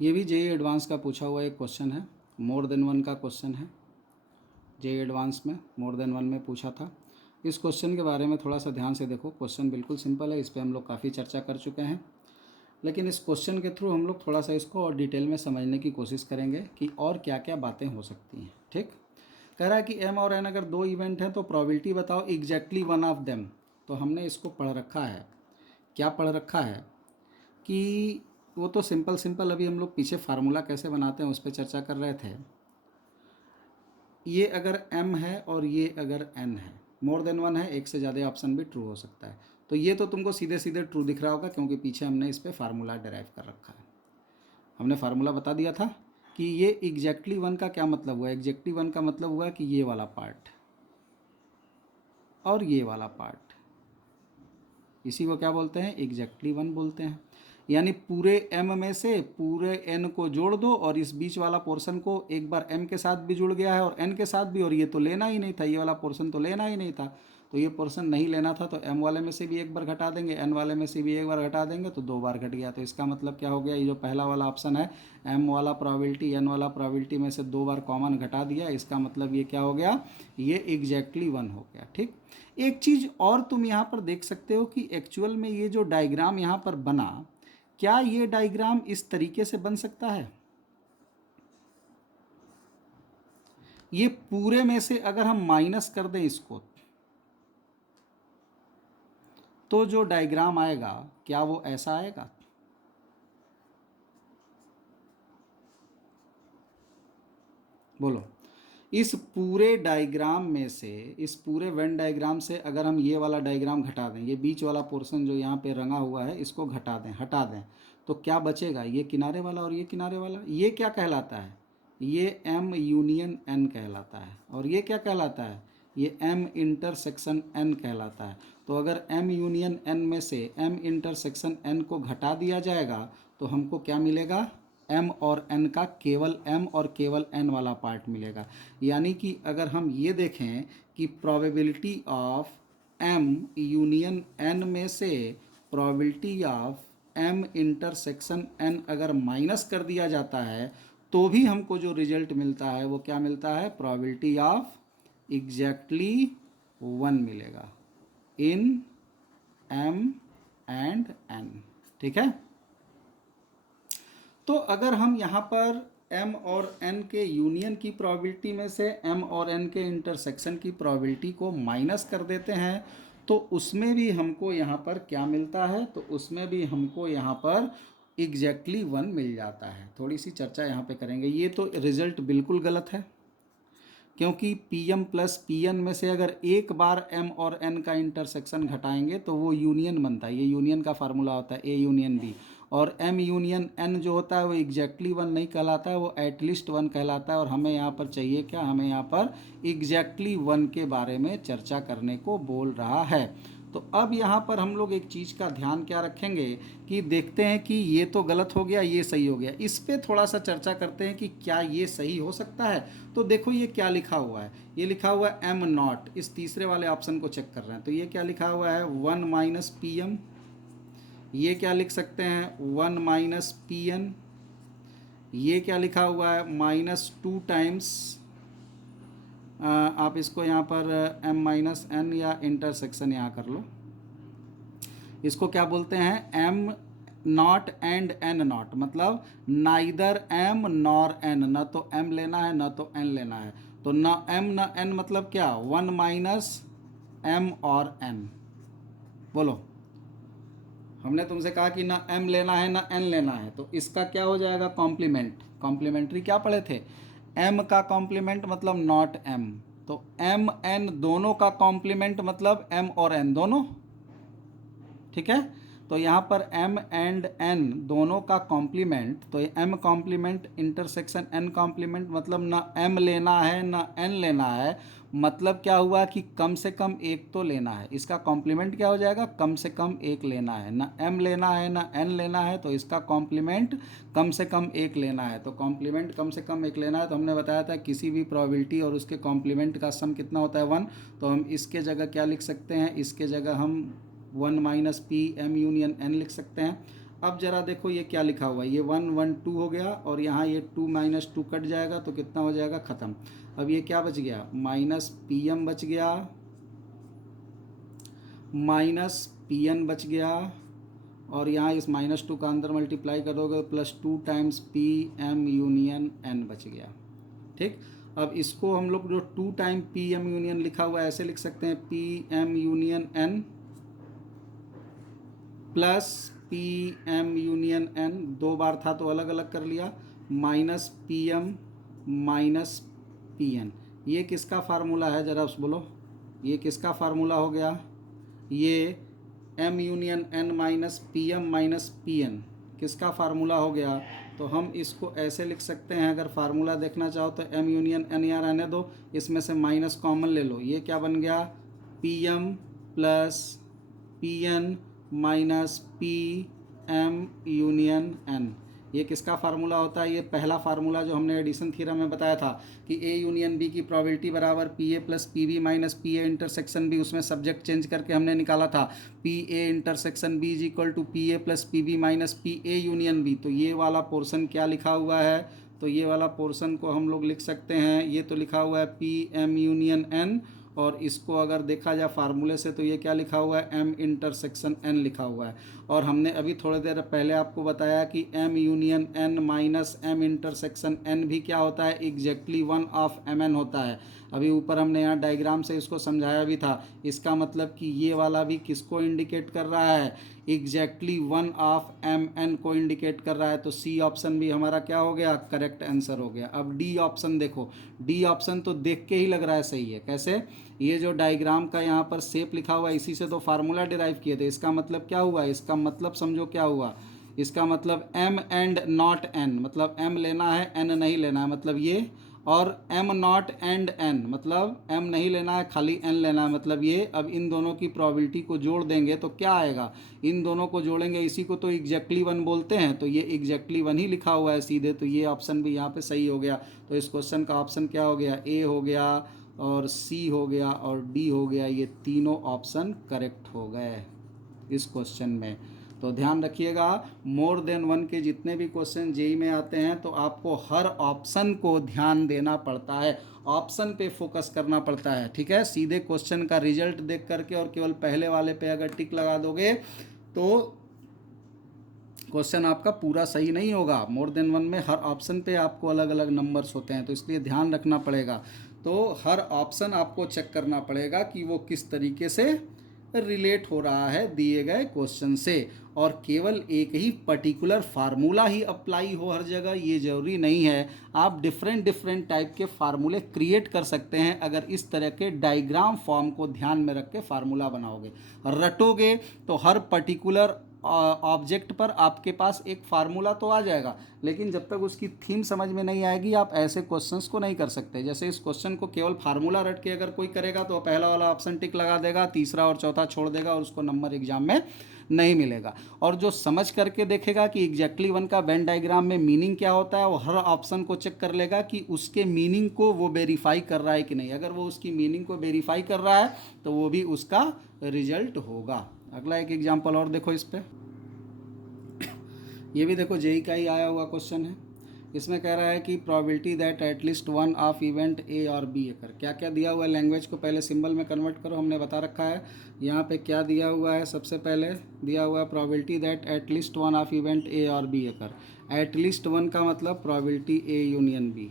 ये भी JEE advance का पूछा हुआ एक क्वेश्चन है, मोर देन वन का क्वेश्चन है। जेई एडवांस में मोर देन वन में पूछा था। इस क्वेश्चन के बारे में थोड़ा सा ध्यान से देखो। क्वेश्चन बिल्कुल सिंपल है, इस पर हम लोग काफ़ी चर्चा कर चुके हैं, लेकिन इस क्वेश्चन के थ्रू हम लोग थोड़ा सा इसको और डिटेल में समझने की कोशिश करेंगे कि और क्या क्या बातें हो सकती हैं। ठीक, कह रहा है कि एम और एन अगर दो इवेंट हैं तो प्रोबेबिलिटी बताओ एग्जैक्टली वन ऑफ देम। तो हमने इसको पढ़ रखा है, क्या पढ़ रखा है कि वो तो सिंपल सिंपल अभी हम लोग पीछे फार्मूला कैसे बनाते हैं उस पर चर्चा कर रहे थे। ये अगर m है और ये अगर n है, मोर देन वन है, एक से ज़्यादा ऑप्शन भी ट्रू हो सकता है। तो ये तो तुमको सीधे सीधे ट्रू दिख रहा होगा, क्योंकि पीछे हमने इस पर फार्मूला डिराइव कर रखा है। हमने फार्मूला बता दिया था कि ये एग्जैक्टली वन का क्या मतलब हुआ। एग्जैक्टली वन का मतलब हुआ कि ये वाला पार्ट और ये वाला पार्ट, इसी को क्या बोलते हैं, एग्जैक्टली वन बोलते हैं। यानी पूरे m में से पूरे n को जोड़ दो और इस बीच वाला पोर्शन को एक बार m के साथ भी जुड़ गया है और n के साथ भी, और ये तो लेना ही नहीं था, ये वाला पोर्शन तो लेना ही नहीं था, तो ये पोर्शन नहीं लेना था, तो m वाले में से भी एक बार घटा देंगे, n वाले में से भी एक बार घटा देंगे, तो दो बार घट गया। तो इसका मतलब क्या हो गया, ये जो पहला वाला ऑप्शन है m वाला प्रोबेबिलिटी n वाला प्रोबेबिलिटी में से दो बार कॉमन घटा दिया, इसका मतलब ये क्या हो गया, ये एग्जैक्टली वन हो गया। ठीक, एक चीज़ और तुम यहाँ पर देख सकते हो कि एक्चुअल में ये जो डायग्राम यहाँ पर बना, क्या ये डायग्राम इस तरीके से बन सकता है। ये पूरे में से अगर हम माइनस कर दें इसको, तो जो डायग्राम आएगा क्या वो ऐसा आएगा। बोलो, इस पूरे डायग्राम में से, इस पूरे वेन डायग्राम से अगर हम ये वाला डायग्राम घटा दें, ये बीच वाला पोर्शन जो यहाँ पे रंगा हुआ है इसको घटा दें, हटा दें, तो क्या बचेगा, ये किनारे वाला और ये किनारे वाला। ये क्या कहलाता है, ये m यूनियन n कहलाता है, और ये क्या कहलाता है, ये m इंटरसेक्शन n कहलाता है। तो अगर m यूनियन n में से m इंटरसेक्शन n को घटा दिया जाएगा तो हमको क्या मिलेगा, m और n का केवल m और केवल n वाला पार्ट मिलेगा। यानी कि अगर हम ये देखें कि probability of m union n में से probability of m intersection n अगर माइनस कर दिया जाता है तो भी हमको जो रिजल्ट मिलता है वो क्या मिलता है, प्रोबेबिलिटी ऑफ एग्जैक्टली वन मिलेगा इन m एंड n। ठीक है, तो अगर हम यहाँ पर m और n के यूनियन की प्रोबेबिलिटी में से m और n के इंटरसेक्शन की प्रोबेबिलिटी को माइनस कर देते हैं तो उसमें भी हमको यहाँ पर क्या मिलता है, तो उसमें भी हमको यहाँ पर एग्जैक्टली वन मिल जाता है। थोड़ी सी चर्चा यहाँ पे करेंगे। ये तो रिजल्ट बिल्कुल गलत है, क्योंकि Pm प्लस Pn में से अगर एक बार m और n का इंटरसेक्शन घटाएंगे तो वो यूनियन बनता है। ये यूनियन का फार्मूला होता है A यूनियन B, और m यूनियन n जो होता है वो एग्जैक्टली वन नहीं कहलाता है, वो एटलीस्ट वन कहलाता है। और हमें यहाँ पर चाहिए क्या, हमें यहाँ पर एग्जैक्टली वन के बारे में चर्चा करने को बोल रहा है। तो अब यहाँ पर हम लोग एक चीज़ का ध्यान क्या रखेंगे कि देखते हैं कि ये तो गलत हो गया, ये सही हो गया, इस पे थोड़ा सा चर्चा करते हैं कि क्या ये सही हो सकता है। तो देखो ये क्या लिखा हुआ है, ये लिखा हुआ है एम नॉट, इस तीसरे वाले ऑप्शन को चेक कर रहे हैं तो ये क्या लिखा हुआ है, वन माइनस पी एम। ये क्या लिख सकते हैं, वन माइनस पी एन। ये क्या लिखा हुआ है, माइनस टू टाइम्स, आप इसको यहाँ पर m माइनस एन या इंटरसेक्शन यहाँ कर लो। इसको क्या बोलते हैं, m not and n not, मतलब नाइदर m नॉर n, न तो m लेना है न तो n लेना है। तो न m न n मतलब क्या, वन माइनस m और n। बोलो, हमने तुमसे कहा कि ना m लेना है ना n लेना है, तो इसका क्या हो जाएगा, कॉम्प्लीमेंट। कॉम्प्लीमेंट्री क्या पढ़े थे, m का कॉम्प्लीमेंट मतलब नॉट m, तो m n दोनों का कॉम्प्लीमेंट मतलब m और n दोनों। ठीक है, तो यहाँ पर m एंड n दोनों का कॉम्प्लीमेंट, तो ये m complement intersection n complement मतलब ना m लेना है ना n लेना है, मतलब क्या हुआ कि कम से कम एक तो लेना है। इसका कॉम्प्लीमेंट क्या हो जाएगा, कम से कम एक लेना है, ना m लेना है ना n लेना है, तो इसका कॉम्प्लीमेंट कम से कम एक लेना है। तो कॉम्प्लीमेंट कम से कम एक लेना है, तो हमने बताया था किसी भी प्रोबेबिलिटी और उसके कॉम्प्लीमेंट का सम कितना होता है, वन। तो हम इसके जगह क्या लिख सकते हैं, इसके जगह हम one minus P M union N लिख सकते हैं। अब जरा देखो ये क्या लिखा हुआ है, ये 1 1 2 हो गया और यहाँ ये 2 माइनस 2 कट जाएगा तो कितना हो जाएगा, ख़त्म। अब ये क्या बच गया, माइनस पी एम बच गया, माइनस पी एन बच गया, और यहाँ इस -2 का अंदर मल्टीप्लाई करोगे +2 times P M union N बच गया। ठीक, अब इसको हम लोग जो 2 टाइम पी एम यूनियन लिखा हुआ है ऐसे लिख सकते हैं, P M union N plus P M union N, 2 बार था तो अलग अलग कर लिया, minus P M minus P N. ये किसका फार्मूला है ज़रा उस बोलो, ये किसका फार्मूला हो गया, ये M union N minus P N किसका फार्मूला हो गया। तो हम इसको ऐसे लिख सकते हैं, अगर फार्मूला देखना चाहो तो एम यूनियन एन यहाँ रहने दो, इसमें से माइनस कॉमन ले लो, ये क्या बन गया, P M plus P N minus P M union N. ये किसका फार्मूला होता है, ये पहला फार्मूला जो हमने एडिशन थ्योरम में बताया था कि ए यूनियन बी की प्रोबेबिलिटी बराबर P A plus P B minus P A intersection B, उसमें सब्जेक्ट चेंज करके हमने निकाला था P A intersection B is equal to P A plus P B minus P A union B. तो ये वाला पोर्शन क्या लिखा हुआ है, तो ये वाला पोर्शन को हम लोग लिख सकते हैं, ये तो लिखा हुआ है पी एम यूनियन एन, और इसको अगर देखा जाए फार्मूले से तो ये क्या लिखा हुआ है, एम इंटरसेक्शन एन लिखा हुआ है। और हमने अभी थोड़ी देर पहले आपको बताया कि M union N minus M intersection N भी क्या होता है, एग्जैक्टली 1 ऑफ एम एन होता है। अभी ऊपर हमने यहाँ डायग्राम से इसको समझाया भी था। इसका मतलब कि ये वाला भी किसको इंडिकेट कर रहा है, एग्जैक्टली 1 ऑफ एम एन को इंडिकेट कर रहा है। तो सी ऑप्शन भी हमारा क्या हो गया, करेक्ट आंसर हो गया। अब डी ऑप्शन देखो, डी ऑप्शन तो देख के ही लग रहा है सही है। कैसे, ये जो डायग्राम का यहाँ पर शेप लिखा हुआ है इसी से तो फार्मूला डिराइव किए थे। इसका मतलब क्या हुआ, इसका मतलब समझो क्या हुआ, इसका मतलब एम एंड नॉट एन, मतलब एम लेना है एन नहीं लेना है, मतलब ये, और एम नॉट एंड एन मतलब एम नहीं लेना है खाली एन लेना है, मतलब ये। अब इन दोनों की प्रोबेबिलिटी को जोड़ देंगे तो क्या आएगा, इन दोनों को जोड़ेंगे, इसी को तो एग्जैक्टली 1 बोलते हैं, तो ये एग्जैक्टली 1 ही लिखा हुआ है सीधे, तो ये ऑप्शन भी यहाँ पे सही हो गया। तो इस क्वेश्चन का ऑप्शन क्या हो गया, ए हो गया और सी हो गया और डी हो गया, ये तीनों ऑप्शन करेक्ट हो गए इस क्वेश्चन में। तो ध्यान रखिएगा, मोर देन 1 के जितने भी क्वेश्चन जेई में आते हैं तो आपको हर ऑप्शन को ध्यान देना पड़ता है, ऑप्शन पे फोकस करना पड़ता है। ठीक है, सीधे क्वेश्चन का रिजल्ट देख करके और केवल पहले वाले पे अगर टिक लगा दोगे तो क्वेश्चन आपका पूरा सही नहीं होगा। मोर देन 1 में हर ऑप्शन पे आपको अलग अलग नंबर्स होते हैं, तो इसलिए ध्यान रखना पड़ेगा। तो हर ऑप्शन आपको चेक करना पड़ेगा कि वो किस तरीके से रिलेट हो रहा है दिए गए क्वेश्चन से, और केवल एक ही पर्टिकुलर फार्मूला ही अप्लाई हो हर जगह ये ज़रूरी नहीं है। आप डिफरेंट डिफरेंट टाइप के फार्मूले क्रिएट कर सकते हैं अगर इस तरह के डायग्राम फॉर्म को ध्यान में रख के फार्मूला बनाओगे, रटोगे तो हर पर्टिकुलर ऑब्जेक्ट पर आपके पास एक फार्मूला तो आ जाएगा, लेकिन जब तक उसकी थीम समझ में नहीं आएगी आप ऐसे क्वेश्चंस को नहीं कर सकते। जैसे इस क्वेश्चन को केवल फार्मूला रट के अगर कोई करेगा तो पहला वाला ऑप्शन टिक लगा देगा, तीसरा और चौथा छोड़ देगा और उसको नंबर एग्जाम में नहीं मिलेगा। और जो समझ करके देखेगा कि एग्जैक्टली 1 का वेन डायग्राम में मीनिंग क्या होता है, वो हर ऑप्शन को चेक कर लेगा कि उसके मीनिंग को वो वेरीफाई कर रहा है कि नहीं। अगर वो उसकी मीनिंग को वेरीफाई कर रहा है तो वो भी उसका रिजल्ट होगा। अगला एक एग्जाम्पल और देखो इस पर, ये भी देखो जेई का ही आया हुआ क्वेश्चन है। इसमें कह रहा है कि probability that at least 1 of event A और बी अकर। क्या क्या दिया हुआ है, लैंग्वेज को पहले सिंबल में कन्वर्ट करो, हमने बता रखा है। यहाँ पे क्या दिया हुआ है, सबसे पहले दिया हुआ है probability that at least 1 of event A और बी अकर। एटलीस्ट 1 का मतलब probability A union B,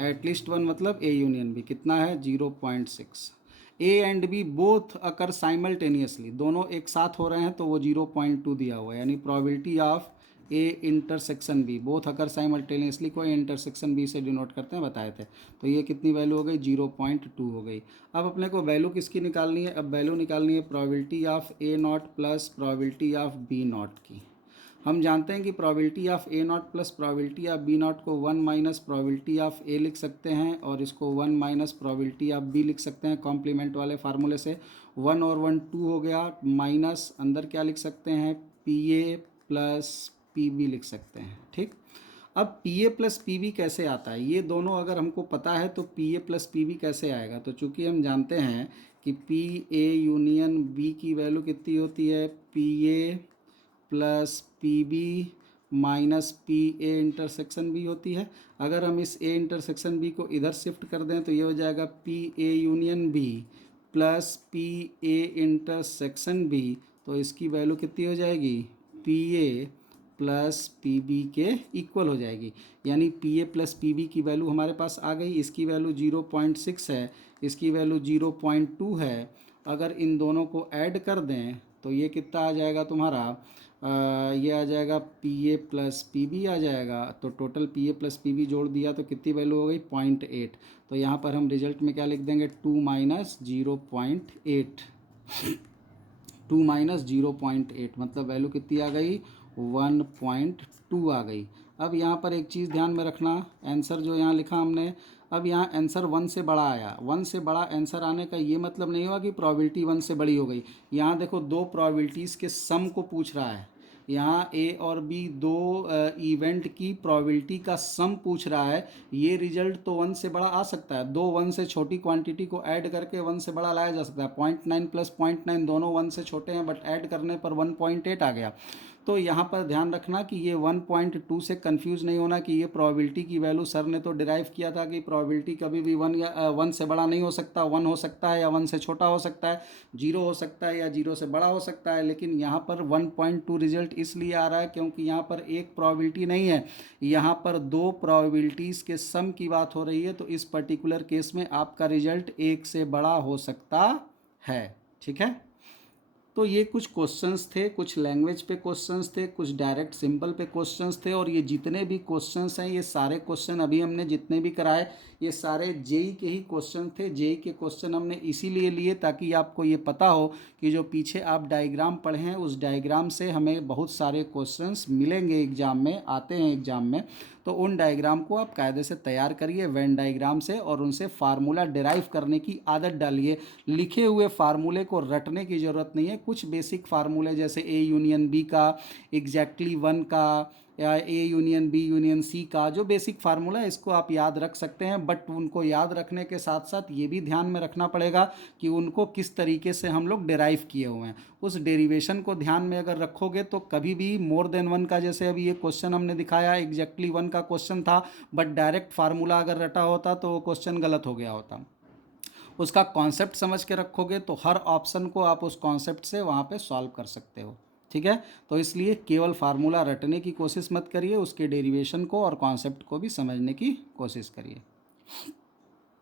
at least 1 मतलब ए यूनियन बी कितना है 0.6। A and B both occur simultaneously, दोनों एक साथ हो रहे हैं तो वो 0.2 दिया हुआ है, यानी probability of A intersection B both occur simultaneously को इंटरसेक्शन बी से डिनोट करते हैं, बताए थे। तो ये कितनी वैल्यू हो गई 0.2 हो गई। अब अपने को वैल्यू किसकी निकालनी है, अब वैल्यू निकालनी है probability of A not plus probability of B not की। हम जानते हैं कि probability of A not plus probability of B not को 1 माइनस प्रोबेबिलिटी ऑफ ए लिख सकते हैं और इसको 1 माइनस प्रोबेबिलिटी ऑफ बी लिख सकते हैं कॉम्प्लीमेंट वाले फार्मूले से। 1 और 1 2 हो गया, माइनस अंदर क्या लिख सकते हैं P A plus P B लिख सकते हैं। ठीक, अब P A plus P B कैसे आता है, ये दोनों अगर हमको पता है तो P A plus P B कैसे आएगा। तो चूंकि हम जानते हैं कि पी ए यूनियन बी की वैल्यू कितनी होती है, P A plus P B minus P A intersection B होती है। अगर हम इस ए इंटरसेक्शन बी को इधर शिफ्ट कर दें तो ये हो जाएगा P A union B plus P A intersection B. तो इसकी वैल्यू कितनी हो जाएगी, P A plus P B के इक्वल हो जाएगी। यानी P A plus P B की वैल्यू हमारे पास आ गई। इसकी वैल्यू 0.6 है, इसकी वैल्यू 0.2 है। अगर इन दोनों को ऐड कर दें तो ये कितना आ जाएगा तुम्हारा, ये आ जाएगा P A plus P B आ जाएगा। तो total P A plus P B जोड़ दिया तो कितनी वैल्यू हो गई, 0.8। तो यहाँ पर हम रिजल्ट में क्या लिख देंगे, 2 माइनस 0.8, 2 माइनस 0.8 मतलब वैल्यू कितनी आ गई, 1.2 आ गई। अब यहाँ पर एक चीज़ ध्यान में रखना, आंसर जो यहाँ लिखा हमने, अब यहाँ आंसर 1 से बड़ा आया। 1 से बड़ा आंसर आने का ये मतलब नहीं हुआ कि प्रोबेबिलिटी 1 से बड़ी हो गई। यहाँ देखो दो प्रोबेबिलिटीज़ के सम को पूछ रहा है। यहाँ ए और बी दो इवेंट की प्रोबेबिलिटी का सम पूछ रहा है। ये रिजल्ट तो 1 से बड़ा आ सकता है। दो 1 से छोटी क्वांटिटी को ऐड करके 1 से बड़ा लाया जा सकता है। 0.9 प्लस 0.9 दोनों 1 से छोटे हैं, बट ऐड करने पर 1.8 आ गया। तो यहाँ पर ध्यान रखना कि ये 1.2 से कंफ्यूज नहीं होना कि ये प्रोबेबिलिटी की वैल्यू सर ने तो डिराइव किया था कि प्रोबेबिलिटी कभी भी 1 या 1 से बड़ा नहीं हो सकता। 1 हो सकता है या 1 से छोटा हो सकता है, 0 हो सकता है या 0 से बड़ा हो सकता है। लेकिन यहाँ पर 1.2 रिजल्ट इसलिए आ रहा है क्योंकि यहाँ पर एक प्रोबेबिलिटी नहीं है, यहाँ पर दो प्रोबेबिलिटीज़ के सम की बात हो रही है। तो इस पर्टिकुलर केस में आपका रिजल्ट 1 से बड़ा हो सकता है। ठीक है, तो ये कुछ क्वेश्चंस थे, कुछ लैंग्वेज पे क्वेश्चंस थे, कुछ डायरेक्ट सिंपल पे क्वेश्चंस थे। और ये जितने भी क्वेश्चंस हैं, ये सारे क्वेश्चन अभी हमने जितने भी कराए ये सारे जेई के ही क्वेश्चन थे। जेई के क्वेश्चन हमने इसीलिए लिए ताकि आपको ये पता हो कि जो पीछे आप डायग्राम पढ़े हैं उस डायग्राम से हमें बहुत सारे क्वेश्चंस मिलेंगे एग्जाम में, आते हैं एग्जाम में। तो उन डायग्राम को आप कायदे से तैयार करिए वेन डायग्राम से, और उनसे फार्मूला डिराइव करने की आदत डालिए। लिखे हुए फार्मूले को रटने की ज़रूरत नहीं है। कुछ बेसिक फार्मूले जैसे ए यूनियन बी का, एग्जैक्टली 1 का, या A union B union C का, जो बेसिक फार्मूला है इसको आप याद रख सकते हैं। बट उनको याद रखने के साथ साथ ये भी ध्यान में रखना पड़ेगा कि उनको किस तरीके से हम लोग डेराइव किए हुए हैं। उस डेरिवेशन को ध्यान में अगर रखोगे तो कभी भी मोर देन 1 का, जैसे अभी ये क्वेश्चन हमने दिखाया एग्जैक्टली 1 का क्वेश्चन था, बट डायरेक्ट फार्मूला अगर रटा होता तो वो क्वेश्चन गलत हो गया होता। उसका कॉन्सेप्ट समझ के रखोगे तो हर ऑप्शन को आप उस कॉन्सेप्ट से वहाँ पे सॉल्व कर सकते हो। ठीक है, तो इसलिए केवल फार्मूला रटने की कोशिश मत करिए, उसके डेरिवेशन को और कॉन्सेप्ट को भी समझने की कोशिश करिए।